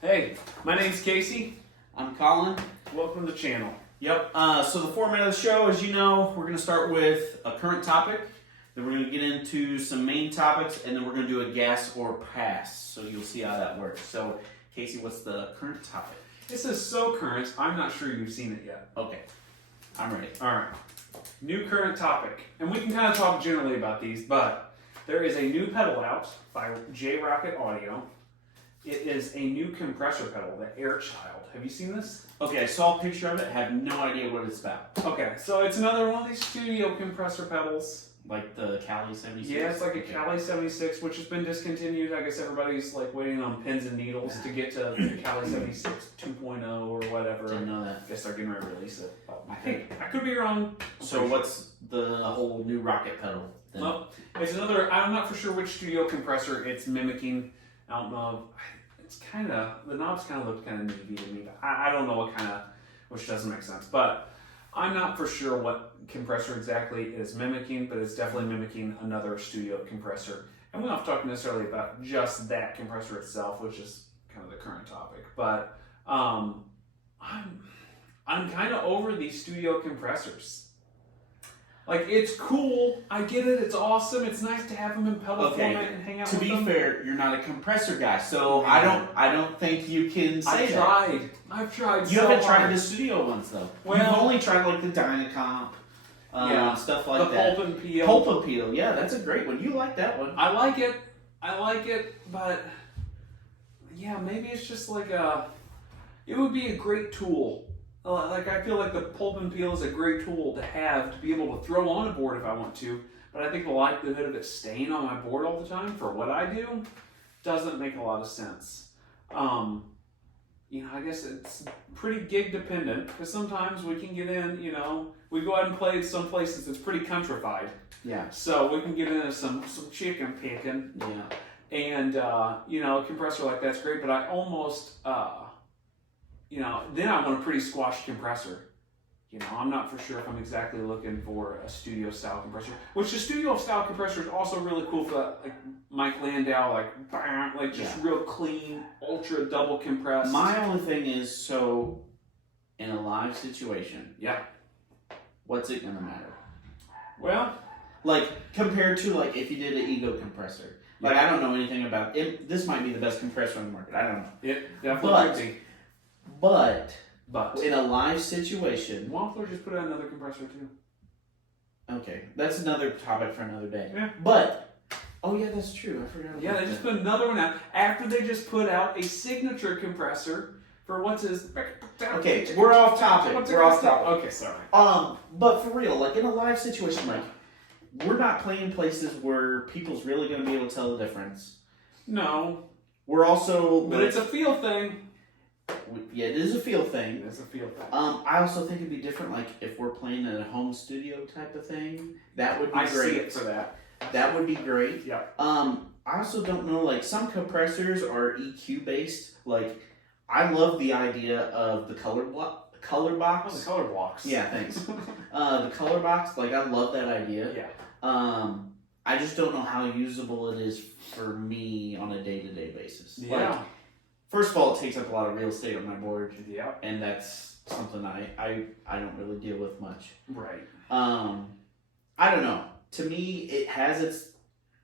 Hey, my name's Casey. I'm Colin. Welcome to the channel. Yep. So the format of the show, as you know, we're going to start with a current topic, then we're going to get into some main topics, and then we're going to do a gas or pass. So you'll see how that works. So, Casey, what's the current topic? This is so current, I'm not sure you've seen it yet. Okay. I'm ready. All right. New current topic. And we can kind of talk generally about these, but there is a new pedal out by J-Rocket Audio. It is a new compressor pedal, the Air Child. Have you seen this? Okay, I saw a picture of it, have no idea what it's about. Okay, so it's another one of these studio compressor pedals. Like the Cali 76? Yeah, it's like a Cali 76, which has been discontinued. I guess everybody's like waiting on pins and needles to get to the Cali 76 2.0 or whatever. Didn't know that. I guess they're getting ready to release it. I think I could be wrong. So what's the whole new rocket pedal then? Well, it's another. I'm not for sure which studio compressor it's mimicking. I don't know. It's kind of the knobs kind of look kind of navy to me. But I don't know what kind of, which doesn't make sense. But I'm not for sure what compressor exactly is mimicking, but it's definitely mimicking another studio compressor. And we don't have to talk necessarily about just that compressor itself, which is kind of the current topic. But I'm kind of over these studio compressors. Like, it's cool, I get it, it's awesome, it's nice to have them in pedal format and hang out with them. To be fair, you're not a compressor guy, so I don't think you can say that. I've tried You so haven't hard. tried the studio ones though. Well, you've only tried like the Dynacomp, stuff like the that. Pulp and Peel. Pulp and Peel, yeah, that's a great one. You like that one. I like it, but yeah, maybe it's just like it would be a great tool. Like, I feel like the Pulp and Peel is a great tool to have to be able to throw on a board if I want to, but I think the likelihood of it staying on my board all the time for what I do doesn't make a lot of sense. I guess it's pretty gig dependent, because sometimes we can get in, we go out and play some places that's pretty countrified. Yeah. So we can get into some chicken picking. Yeah. And, a compressor like that's great, but I almost, then I want a pretty squashed compressor. I'm not for sure if I'm exactly looking for a studio style compressor, which the studio style compressor is also really cool for that, like Mike Landau, real clean, ultra double compressed. My only thing is, so in a live situation, yeah, what's it gonna matter? Well, like compared to like if you did an ego compressor. Like, I don't know anything about it. This might be the best compressor on the market. I don't know. It definitely could be. But But in a live situation, Wampler just put out another compressor too. Okay, that's another topic for another day. Yeah. But oh yeah, that's true. I forgot. Yeah, they just put another one out after they just put out a signature compressor for what's his. Okay, we're off topic. We're off topic. Okay, sorry. But for real, like in a live situation, like we're not playing places where people's really going to be able to tell the difference. No. We're also, but it's a feel thing. Yeah, it is a feel thing. It's a feel thing. I also think it'd be different, like if we're playing in a home studio type of thing. That would be great. I see it for that. That would be great. Yeah. I also don't know, like some compressors are EQ based. Like I love the idea of the color box. Oh, the color blocks. Yeah, thanks. The color box, like I love that idea. Yeah. I just don't know how usable it is for me on a day-to-day basis. Yeah. Like, first of all, it takes up a lot of real estate on my board. Yeah. And that's something I don't really deal with much. Right. I don't know. To me, it has its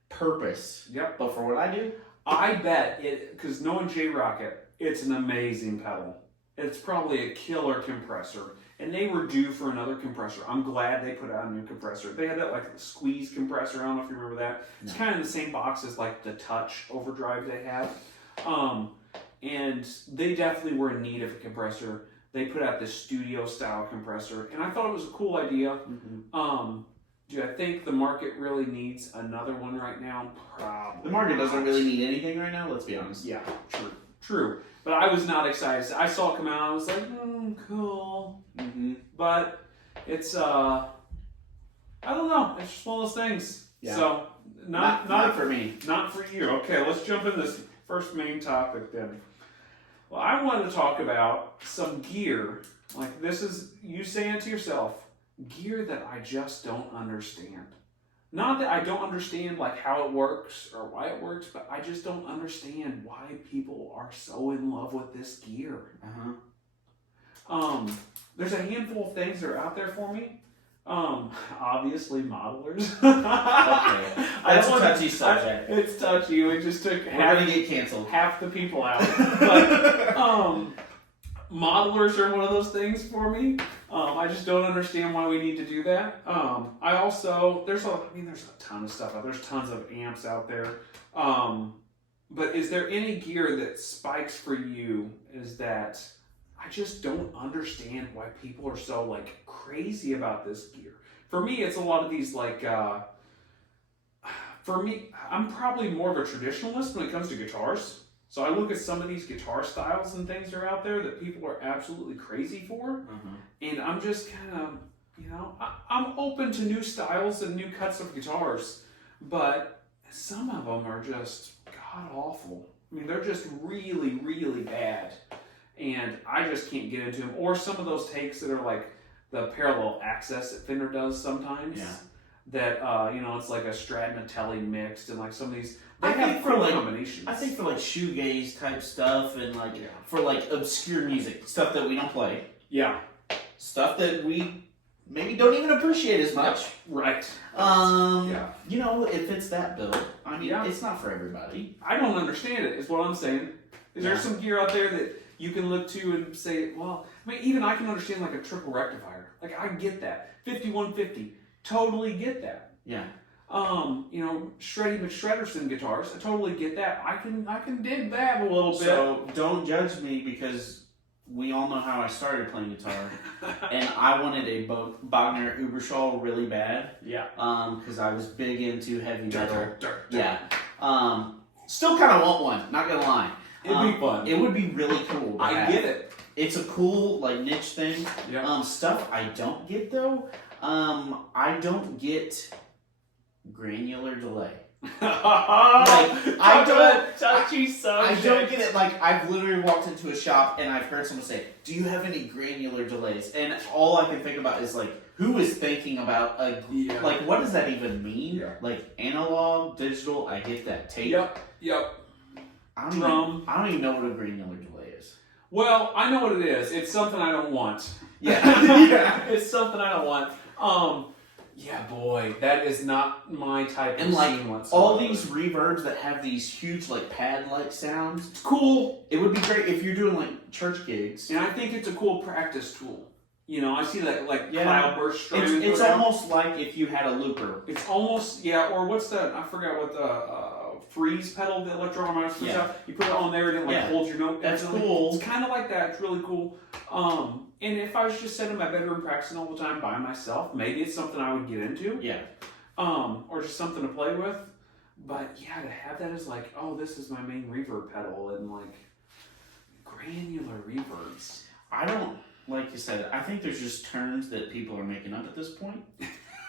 purpose. Yep. But for what I do, I bet it, because knowing J-Rocket, it's an amazing pedal. It's probably a killer compressor. And they were due for another compressor. I'm glad they put out a new compressor. They had that like squeeze compressor. I don't know if you remember that. It's kind of in the same box as like the Touch overdrive they have. And they definitely were in need of a compressor. They put out this studio style compressor, and I thought it was a cool idea. mm-hmm. Do I think the market really needs another one right now? Probably. The market doesn't really need anything right now, let's be honest. Yeah, true. But I was not excited. I saw it come out, I was like, cool. Mm-hmm. But it's, I don't know. It's just one of those things. Yeah. So, not for me. Not for you. Okay, let's jump in this first main topic then. Well, I wanted to talk about some gear. Like, this is you saying to yourself, gear that I just don't understand. Not that I don't understand like how it works or why it works, but I just don't understand why people are so in love with this gear. There's a handful of things that are out there for me. Obviously modelers. Okay, that's a touchy subject. It's touchy. We just took We're gonna get canceled. half the people out. But modelers are one of those things for me. I just don't understand why we need to do that. I also there's a ton of stuff out there. There's tons of amps out there. But is there any gear that spikes for you? Is that I just don't understand why people are so like crazy about this gear. For me, it's a lot of these like. For me, I'm probably more of a traditionalist when it comes to guitars. So I look at some of these guitar styles and things that are out there that people are absolutely crazy for, and I'm just kind of, I'm open to new styles and new cuts of guitars, but some of them are just god awful. I mean, they're just really, really bad, and I just can't get into them. Or some of those takes that are like the parallel access that Fender does sometimes. Yeah. That it's like a Strat and a Tele mixed, and like some of these they I have think for cool like combinations. I think for like shoegaze type stuff and like for like obscure music stuff that we don't play, stuff that we maybe don't even appreciate as much. Right. If it's that bill, I mean, it's not for everybody. I don't understand it. Is what I'm saying. Is there some gear out there that you can look to and say, well, I mean, even I can understand like a triple rectifier. Like I get that 5150. Totally get that. Yeah. Shreddy McShredderson guitars. I totally get that. I can dig that a little bit. So don't judge me because we all know how I started playing guitar, and I wanted a Bogner Uberschall really bad. Yeah. Because I was big into heavy metal. Yeah. Still kind of want one. Not gonna lie. It'd be fun. It would be really cool. I get it. It's a cool like niche thing. Yeah. Stuff I don't get though. I don't get granular delay. I don't get it. Like I've literally walked into a shop and I've heard someone say, "Do you have any granular delays?" And all I can think about is like, who is thinking about like what does that even mean? Yeah. Like analog, digital. I get that. Tape. Yep. I don't even know what a granular delay is. Well, I know what it is. It's something I don't want. Yeah. It's something I don't want. Boy, that is not my type of scene whatsoever. All these reverbs that have these huge like pad-like sounds. It's cool. It would be great if you're doing like church gigs. And I think it's a cool practice tool. I see that like cloud burst strumming. It's almost like if you had a looper. It's almost or what's that? I forgot what the freeze pedal, the electroharmonics stuff. You put it on there and it like holds your note. That's cool. It's kind of like that. It's really cool. And if I was just sitting in my bedroom practicing all the time by myself, maybe it's something I would get into. Yeah. Or just something to play with. But to have that as like, oh, this is my main reverb pedal and like granular reverbs. I don't, like you said, I think there's just terms that people are making up at this point.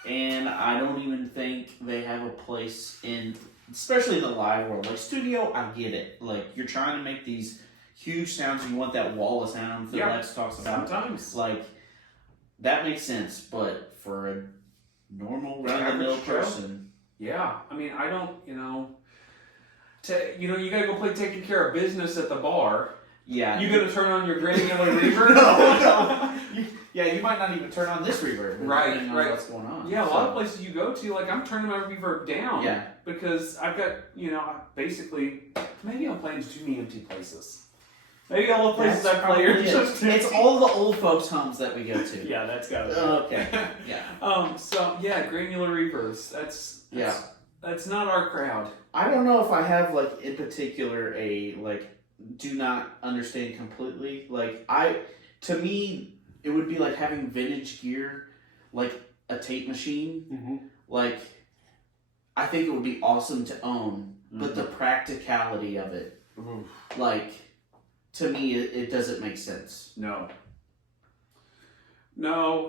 And I don't even think they have a place in, especially in the live world. Like studio, I get it. Like you're trying to make these huge sounds and you want that wall of sound that Lex talks about. Sometimes. Like, that makes sense, but for a normal, run-of-the-mill person. Yeah, I mean, I don't, you gotta go play taking care of business at the bar. Yeah. You gonna turn on your granular reverb? No. You might not even turn on this reverb. Right. What's going on. Yeah, a lot of places you go to, like, I'm turning my reverb down. Yeah. Because I've got, basically, maybe I'm playing too many empty places. Maybe all the places I play are just empty. It's all the old folks' homes that we go to. Yeah, that's gotta be. Okay. Yeah. Granular reverbs. That's not our crowd. I don't know if I have like in particular a like do not understand completely. Like to me it would be like having vintage gear, like a tape machine. Mm-hmm. Like I think it would be awesome to own, but the practicality of it, like. To me, it doesn't make sense. No,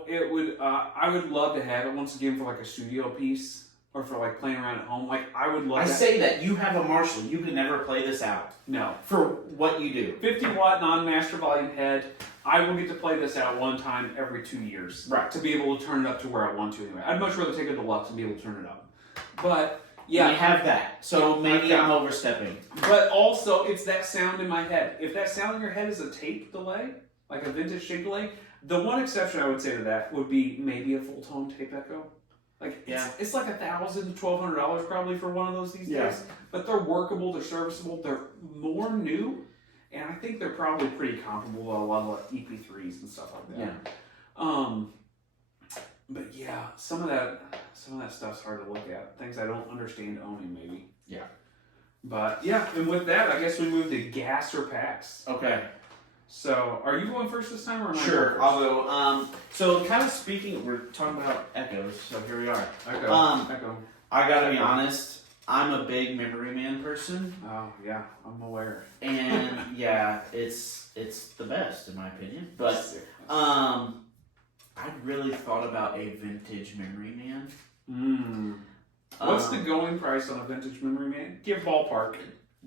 it would. I would love to have it once again for like a studio piece or for like playing around at home. Like I would love. I say that you have a Marshall, you can never play this out. No, for what you do, 50-watt non-master volume head. I will get to play this out one time every 2 years. Right. To be able to turn it up to where I want to anyway. I'd much rather take a deluxe and be able to turn it up. But Yeah, yeah, you have that. So maybe I'm overstepping. but also it's that sound in my head. If that sound in your head is a tape delay, like a vintage tape delay, the one exception I would say to that would be maybe a full tone tape echo. Like it's like $1,000 to $1,200 probably for one of those these days. But they're workable, they're serviceable, they're more new, and I think they're probably pretty comparable to a lot of like EP3s and stuff like that. Yeah. But yeah, some of that stuff's hard to look at. Things I don't understand owning, maybe. Yeah. But yeah, and with that, I guess we move to gas or pass. Okay. So, are you going first this time, or am I going Sure, first? I'll go. So kind of speaking, we're talking about echoes, so here we are. Echo. I gotta be honest, I'm a big Memory Man person, Oh yeah, I'm aware. and yeah, it's the best in my opinion. But I really thought about a vintage Memory Man. What's the going price on a vintage Memory Man? Give ballpark.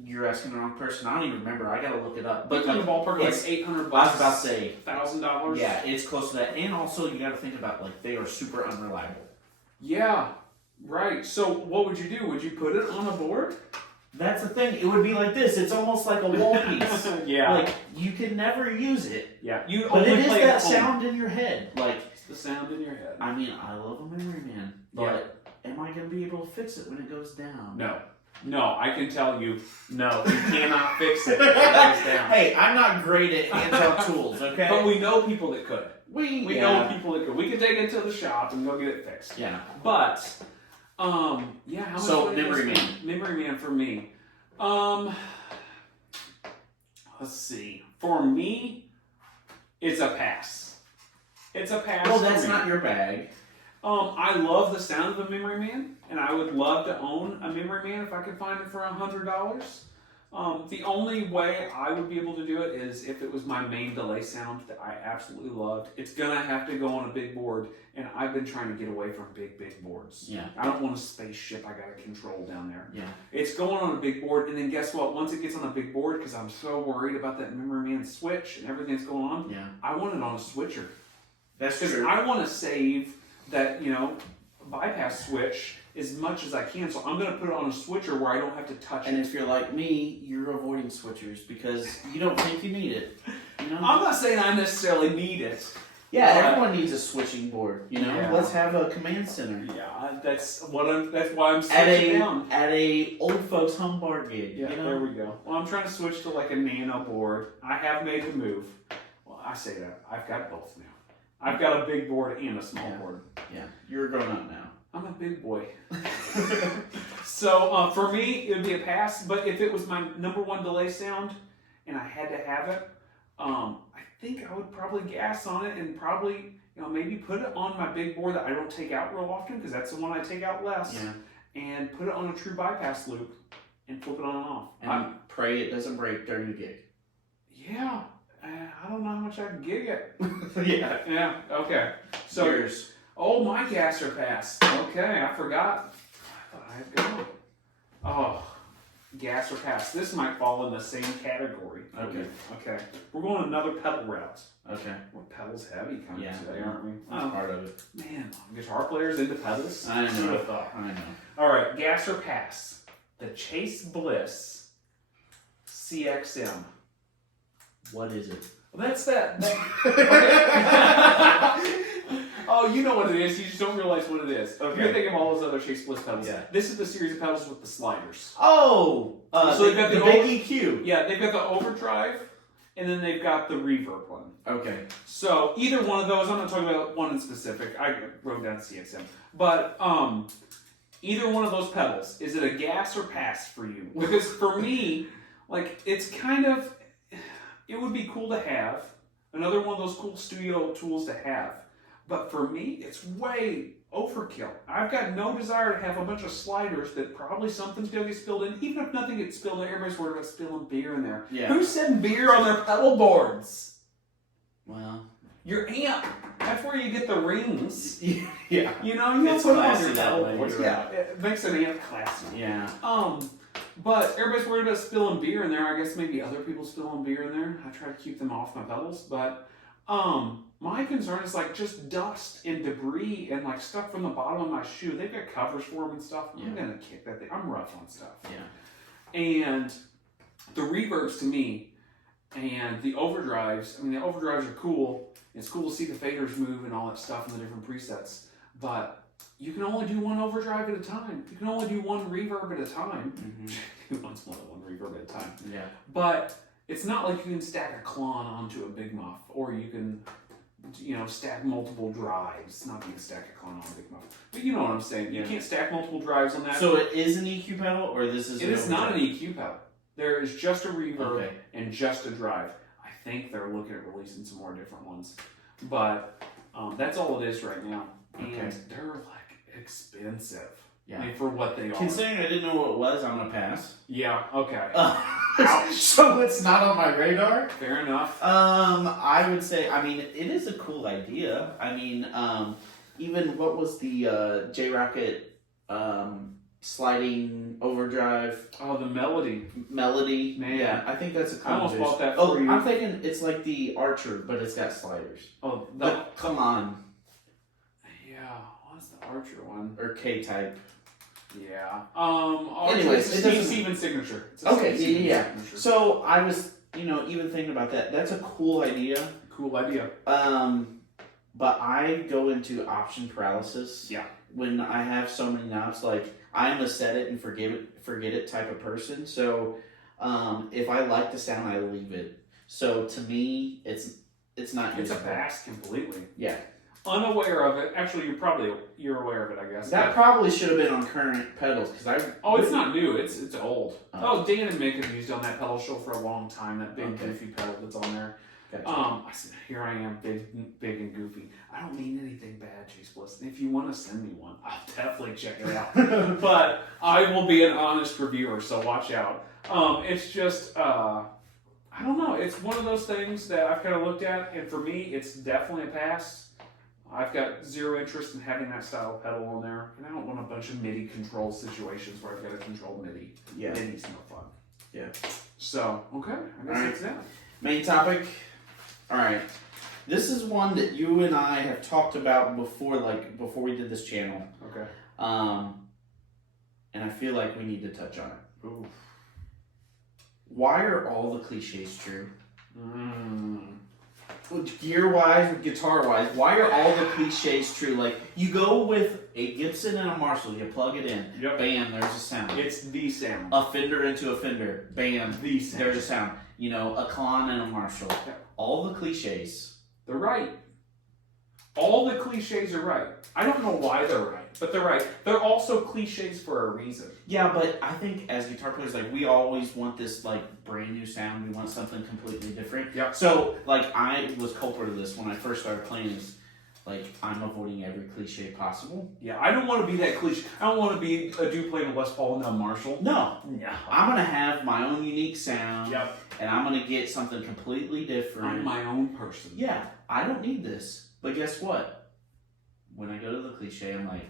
You're asking the wrong person. I don't even remember. I gotta look it up. But But in the ballpark, like it's $800. I was about to say, $1,000. yeah, it's close to that. And also, you gotta think about like they are super unreliable. Yeah, right. So what would you do? Would you put it on a board? That's the thing. It would be like this. It's almost like a wall piece. Yeah. Like you can never use it. Yeah. You But only it is play that at home. sound in your head. Like It's the sound in your head. I mean, I love a Memory Man, but am I gonna be able to fix it when it goes down? No, I can tell you, no, you cannot fix it when it goes down. Hey, I'm not great at handheld tools, okay? But we know people that could. We yeah. know people that could. We could take it to the shop and go get it fixed. Yeah. But, yeah, how much So, would it Memory cost? Man. Memory Man for me. Let's see. For me, it's a pass. It's a pass. Well, for that's me. not your bag. I love the sound of a Memory Man, and I would love to own a Memory Man if I could find it for $100. The only way I would be able to do it is if it was my main delay sound that I absolutely loved. It's gonna have to go on a big board, and I've been trying to get away from big boards. Yeah. I don't want a spaceship I gotta control down there. Yeah. It's going on a big board, and then guess what? Once it gets on a big board, because I'm so worried about that Memory Man switch and everything that's going on, Yeah. I want it on a switcher. That's Because true. I want to save that, bypass switch as much as I can. So I'm going to put it on a switcher where I don't have to touch And it. if you're like me, you're avoiding switchers because you don't think you need it. You know? I'm not saying I necessarily need it. Yeah, but- everyone needs a switching board. You know, Yeah. let's have a command center Yeah, that's why I'm at switching down. a old folks home bar gig. Yeah, you know? there we go. Well, I'm trying to switch to like a nano board. I have made the move. Well, I say that. I've got both now. I've got a big board and a small Yeah. board. Yeah, you're a grown up now. I'm a big boy. So for me, it would be a pass. But if it was my number one delay sound and I had to have it, I think I would probably gas on it and probably maybe put it on my big board that I don't take out real often because that's the one I take out less. Yeah. And put it on a true bypass loop and flip it on and off. And pray it doesn't break during the gig. Yeah. I don't know how much I can gig it. Yeah. Yeah. Okay. So. Yours. Oh, my gas or pass. Okay, I forgot. I thought I had gone. Oh, gas or pass. This might fall in the same category. Okay. Okay. We're going another pedal route. Okay. We're pedals heavy kind Yeah. of today, aren't we? That's part of it. Man, guitar players into pedals? I Who'd know. have thought? I know. All right, gas or pass. The Chase Bliss CXM. What is it? Well, that's that. Okay. Oh, you know what it is. You just don't realize what it is. Okay. You're thinking of all those other Chase Bliss pedals. Yeah. This is the series of pedals with the sliders. Oh, So they've got the the big old- EQ. Yeah, they've got the overdrive, and then they've got the reverb one. Okay. So either one of those, I'm not talking about one in specific. I wrote down CXM, but either one of those pedals, is it a gas or pass for you? Because for me, like it's kind of, it would be cool to have another one of those cool studio tools to have. But for me, it's way overkill. I've got no desire to have a bunch of sliders that probably something's going to get spilled in. Even if nothing gets spilled in, everybody's worried about spilling beer in there. Yeah. Who's setting beer on their pedal boards? Well. Your amp. That's where you get the rings. Yeah. You don't It's put them on classy your that pedal way, boards. you're Yeah, right. it makes an amp classy. Yeah. But everybody's worried about spilling beer in there. I guess maybe other people spilling beer in there. I try to keep them off my pedals, but My concern is like just dust and debris and like stuff from the bottom of my shoe. They've got covers for them and stuff. I'm gonna kick that thing. I'm rough on stuff. Yeah. And the reverbs to me and the overdrives. I mean, the overdrives are cool. It's cool to see the faders move and all that stuff in the different presets. But you can only do one overdrive at a time. You can only do one reverb at a time. Who wants more than one reverb at a time? Yeah. But it's not like you can stack a clon onto a big muff, or you can, stack multiple drives. It's not that you can stack a clon on a big muff, but you know what I'm saying. You can't stack multiple drives on that. So it is an EQ pedal, or this is? It is not an EQ pedal. There is just a reverb and just a drive. I think they're looking at releasing some more different ones, but that's all it is right now. And they're like expensive. Yeah. I mean, for what they are. Considering I didn't know what it was, I'm gonna pass. Yeah. Okay. So it's not on my radar. Fair enough. I would say, I mean, it is a cool idea. I mean, even what was the J-Rocket sliding overdrive? Oh, the melody. Man. Yeah, I think that's a cool. I almost bought that for for you. I'm thinking it's like the Archer, but it's got sliders. Oh, but come on. Yeah, what's the Archer one? Or K-type. Yeah. Anyways, it's a Steve signature. It's a okay, Steve yeah. signature. So I was, even thinking about that. That's a cool idea. Cool idea. But I go into option paralysis. Yeah. When I have so many knobs, like I'm a set it and forget it type of person. So if I like the sound, I leave it. So to me, it's not. It's a pass completely. Yeah. Unaware of it. Actually, you're aware of it, I guess. That probably should have been on current pedals because I. Oh, it's not new. It's old. Oh. Dan and Mick have used on that pedal show for a long time. That big goofy pedal that's on there. Gotcha. I said, here I am, big and goofy. I don't mean anything bad, Chase Bliss. If you want to send me one, I'll definitely check it out. But I will be an honest reviewer, so watch out. It's just, I don't know. It's one of those things that I've kind of looked at, and for me, it's definitely a pass. I've got zero interest in having that style of pedal on there, and I don't want a bunch of MIDI control situations where I've got to control MIDI. Yeah. MIDI's no fun. Yeah. So, okay, I guess that's that. Main topic. All right. This is one that you and I have talked about before we did this channel. Okay. And I feel like we need to touch on it. Ooh. Why are all the cliches true? Gear-wise, guitar-wise, why are all the cliches true? Like, you go with a Gibson and a Marshall, you plug it in, bam, there's a sound. It's the sound. A Fender into a Fender, bam, The sound. there's a sound. A Klon and a Marshall. Yeah. All the cliches. They're right. All the cliches are right. I don't know why they're right, but they're right. They're also cliches for a reason. Yeah, but I think as guitar players, we always want this brand new sound. We want something completely different. Yeah. So I was culprit of this when I first started playing. Is I'm avoiding every cliche possible. Yeah, I don't want to be that cliche. I don't want to be a dude playing a Les Paul and a Marshall. No. I'm gonna have my own unique sound. Yep. And I'm gonna get something completely different. I'm my own person. Yeah, I don't need this. But guess what? When I go to the cliche, I'm like,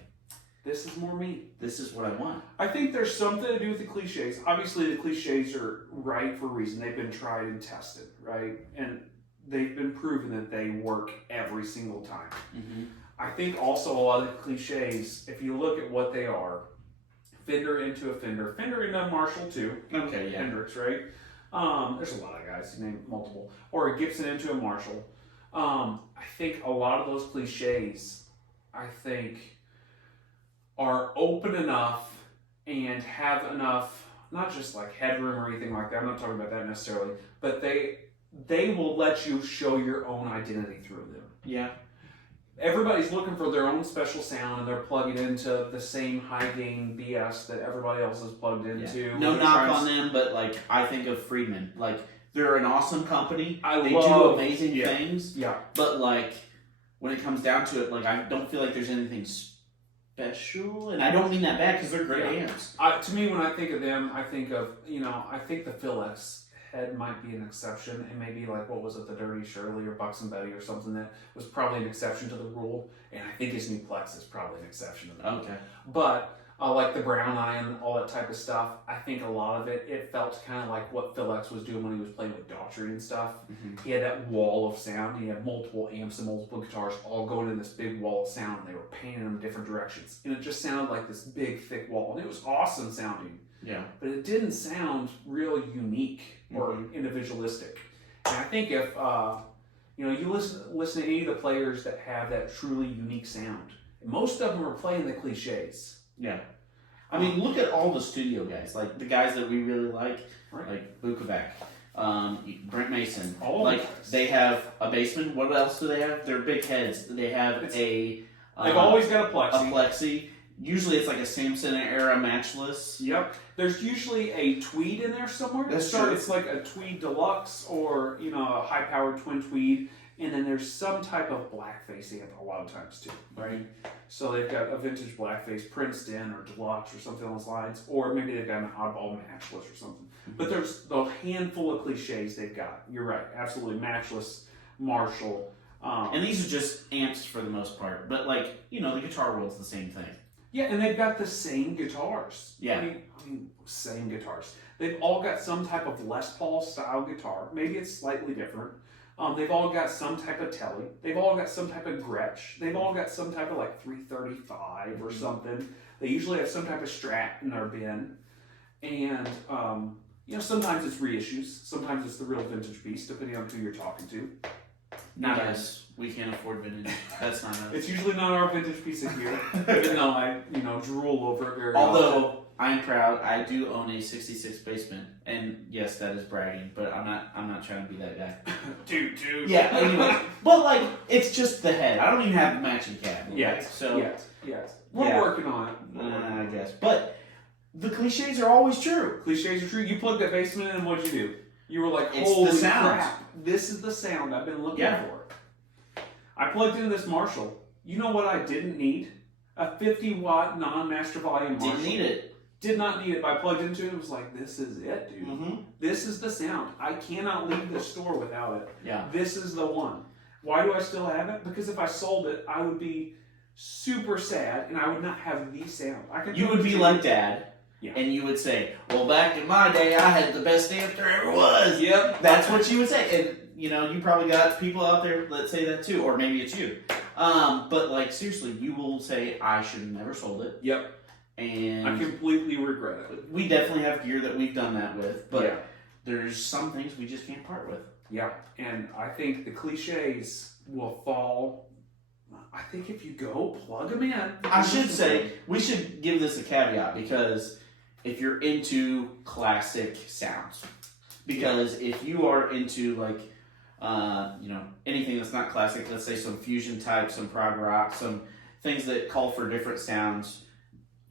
this is more me. This is what I want. I think there's something to do with the cliches. Obviously, the cliches are right for a reason. They've been tried and tested, right? And they've been proven that they work every single time. Mm-hmm. I think also a lot of the cliches, if you look at what they are, Fender into a Fender into a Marshall too. Okay, yeah. Hendrix, right? There's a lot of guys, you name multiple. Or a Gibson into a Marshall. I think a lot of those cliches, are open enough and have enough, not just headroom or anything like that. I'm not talking about that necessarily, but they will let you show your own identity through them. Yeah. Everybody's looking for their own special sound, and they're plugging into the same high gain BS that everybody else is plugged into. Yeah. No knock on them, but I think of Friedman. They're an awesome company. They do amazing things. Yeah. But when it comes down to it, I don't feel like there's anything special, and I don't mean that bad because they're great amps. To me, when I think of them, I think of I think the Phil X head might be an exception, and maybe what was it, the Dirty Shirley or Bucks and Betty or something that was probably an exception to the rule, and I think his new Plex is probably an exception to that. Okay. But like the brown eye and all that type of stuff. I think a lot of it felt kind of like what Phil X was doing when he was playing with Daughtry and stuff. Mm-hmm. He had that wall of sound. He had multiple amps and multiple guitars all going in this big wall of sound, and they were painting them in different directions. And it just sounded like this big, thick wall, and it was awesome sounding. Yeah. But it didn't sound real unique or individualistic. And I think if you listen to any of the players that have that truly unique sound, most of them are playing the cliches. Yeah. I mean, look at all the studio guys, like the guys that we really like, Right. like Bukovac, Brent Mason. All like guys. they have a bassman. What else do they have? They're big heads. They have They've always got a plexi. A plexi. Usually it's like a Samson era matchless. Yep. There's usually a tweed in there somewhere. That's true. It's like a tweed deluxe or a high powered twin tweed. And then there's some type of blackface amp a lot of times too, right? So they've got a vintage blackface Princeton or Deluxe or something along those lines, or maybe they've got an oddball matchless or something. Mm-hmm. But there's the handful of cliches they've got. You're right, absolutely matchless, Marshall. And these are just amps for the most part, but the guitar world's the same thing. Yeah, and they've got the same guitars. Yeah. I mean, same guitars. They've all got some type of Les Paul style guitar. Maybe it's slightly different. They've all got some type of telly. They've all got some type of Gretsch. They've all got some type of 335 or something. They usually have some type of Strat in their bin. And, sometimes it's reissues. Sometimes it's the real vintage piece, depending on who you're talking to. Not us. We can't afford vintage. That's not us. It's usually not our vintage piece of gear, even though I, drool over it very Although often. I'm proud, I do own a '66 basement, and yes, that is bragging. But I'm not trying to be that guy. Dude. Yeah. Anyway, but it's just the head. I don't even have the matching cab. Yes. So Yes. We're working on it. I guess. But the cliches are always true. Cliches are true. You plugged that basement in, and what'd you do? You were like, It's holy the sound. crap! This is the sound I've been looking Yeah. for. I plugged in this Marshall. You know what I didn't need? A 50-watt non-master volume Marshall. Didn't need it. Did not need it, but I plugged into it. It was like, this is it, dude. Mm-hmm. This is the sound. I cannot leave the store without it. Yeah. This is the one. Why do I still have it? Because if I sold it, I would be super sad, and I would not have the sound. You would be like Dad, and you would say, "Well, back in my day, I had the best amp there ever was." Yep. That's what you would say, and you probably got people out there that say that too, or maybe it's you. But seriously, you will say, "I should have never sold it." Yep. And I completely regret it. we definitely have gear that we've done that with, but Yeah. there's some things we just can't part with. Yeah, and I think the cliches will fall. I think if you go plug them in. I should say, we should give this a caveat, because if you're into classic sounds, because if you are into anything that's not classic, let's say some fusion type, some prog rock, some things that call for different sounds,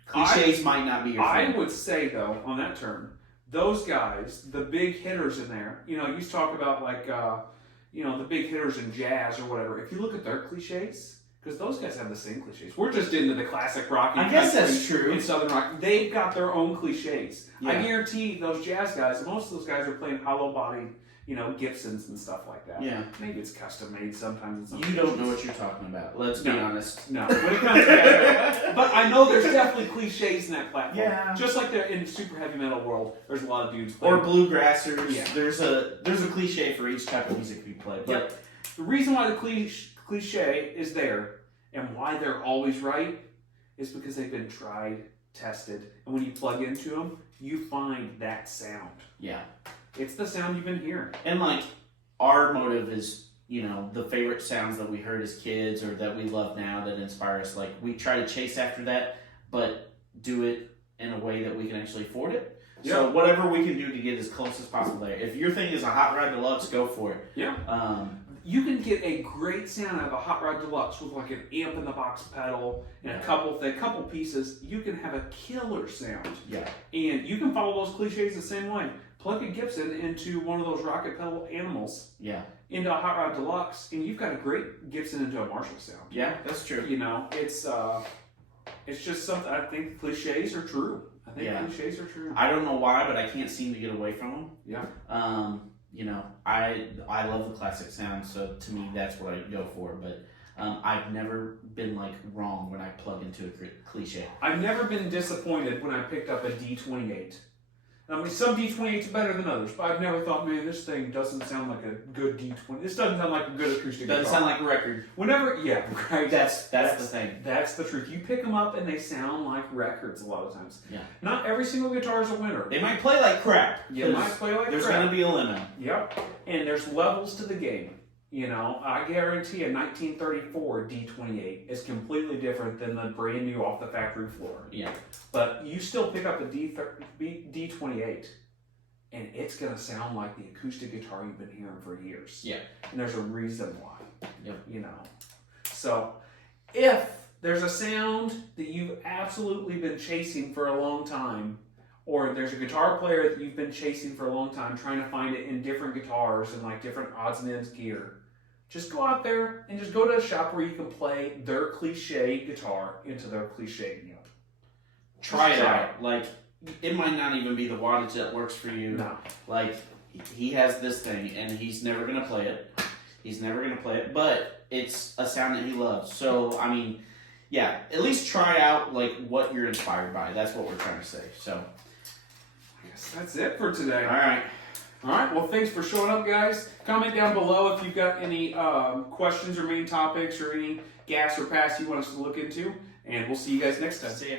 cliches might not be your thing. I would say though, on that term, those guys, the big hitters in there, you used to talk about the big hitters in jazz or whatever. If you look at their cliches, because those guys have the same cliches. We're just into the classic rock. I guess that's true. In Southern rock, they've got their own cliches. Yeah. I guarantee those jazz guys, most of those guys are playing hollow body, Gibsons and stuff like that. Yeah. Maybe it's custom made sometimes. You don't know what you're talking about. Let's be honest. No. When it comes to that, but I know there's definitely cliches in that platform. Yeah. Just like there in super heavy metal world, there's a lot of dudes playing. Or bluegrassers. Yeah. There's a cliche for each type of music we play. But Yep. The reason why the cliche is there and why they're always right is because they've been tried, tested, and when you plug into them, you find that sound. yeah. It's the sound you've been hearing. And our motive is, the favorite sounds that we heard as kids or that we love now that inspire us. We try to chase after that, but do it in a way that we can actually afford it. Yeah. So whatever we can do to get as close as possible there. If your thing is a Hot Rod Deluxe, go for it. Yeah. You can get a great sound out of a Hot Rod Deluxe with an amp in the box pedal and a couple pieces. You can have a killer sound. Yeah. And you can follow those cliches the same way. Plug a Gibson into one of those rocket pedal animals. Yeah. Into a Hot Rod Deluxe, and you've got a great Gibson into a Marshall sound. Yeah, that's true. It's just something. I think cliches are true. I think cliches are true. I don't know why, but I can't seem to get away from them. Yeah. I love the classic sound, so to me that's what I go for. But I've never been like wrong when I plug into a cliche. I've never been disappointed when I picked up a D28. I mean, some D28s are better than others, but I've never thought, man, this thing doesn't sound like a good D20. This doesn't sound like a good acoustic guitar. Doesn't sound like a record. Whenever, yeah, right. That's the thing. That's the truth. You pick them up and they sound like records a lot of times. Yeah. Not every single guitar is a winner. They might play like crap. You might play like there's crap. going to be a limit. Yep. And there's levels to the game. You know, I guarantee a 1934 D28 is completely different than the brand new off the factory floor. Yeah. But you still pick up a D28 and it's going to sound like the acoustic guitar you've been hearing for years. Yeah. And there's a reason why. Yep. You know. So, if there's a sound that you've absolutely been chasing for a long time, or there's a guitar player that you've been chasing for a long time, trying to find it in different guitars and like different odds and ends gear, just go out there and just go to a shop where you can play their cliche guitar into their cliche amp. Try it out. Like, it might not even be the wattage that works for you. No. Like, he has this thing, and he's never going to play it. He's never going to play it, but it's a sound that he loves. So, I mean, yeah, at least try out, like, what you're inspired by. That's what we're trying to say. So, I guess that's it for today. all right. All right, well, thanks for showing up, guys. Comment down below if you've got any questions or main topics or any gas or pass you want us to look into, and we'll see you guys next time. See ya.